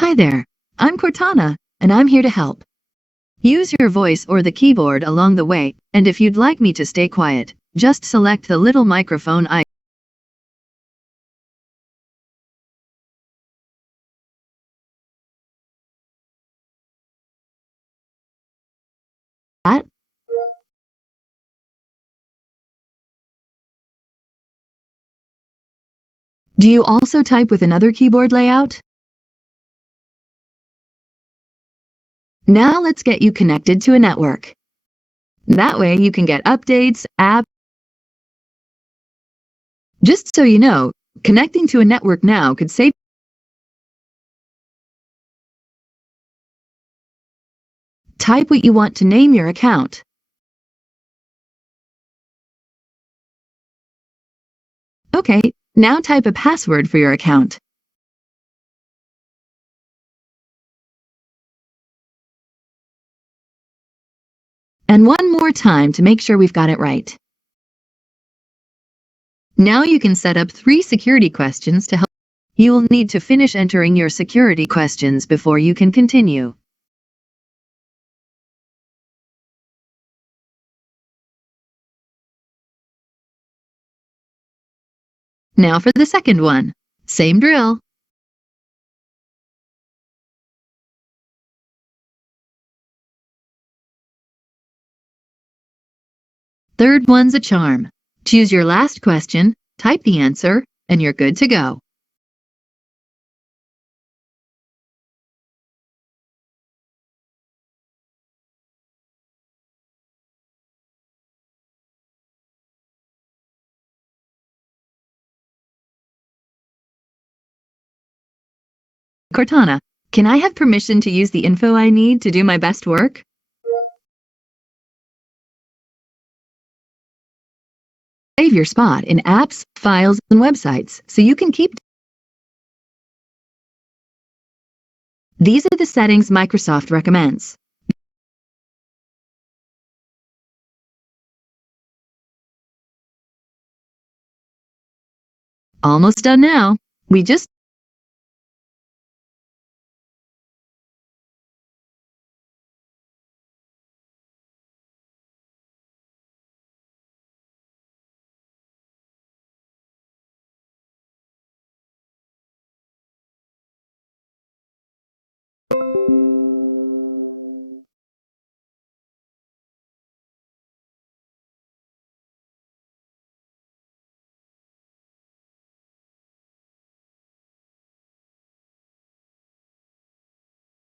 Hi there, I'm Cortana, and I'm here to help. Use your voice or the keyboard along the way, and if you'd like me to stay quiet, just select the little microphone icon. Do you also type with another keyboard layout? Now let's get you connected to a network. That way you can get updates, apps. Just so you know, connecting to a network now could save. Type what you want to name your account. Okay, now type a password for your account. And one more time to make sure we've got it right. Now you can set up 3 security questions to help. You will need to finish entering your security questions before you can continue. Now for the second one. Same drill. Third one's a charm. Choose your last question, type the answer, and you're good to go. Cortana, can I have permission to use the info I need to do my best work? Save your spot in apps, files, and websites so you can keep. These are the settings Microsoft recommends. Almost done now. We just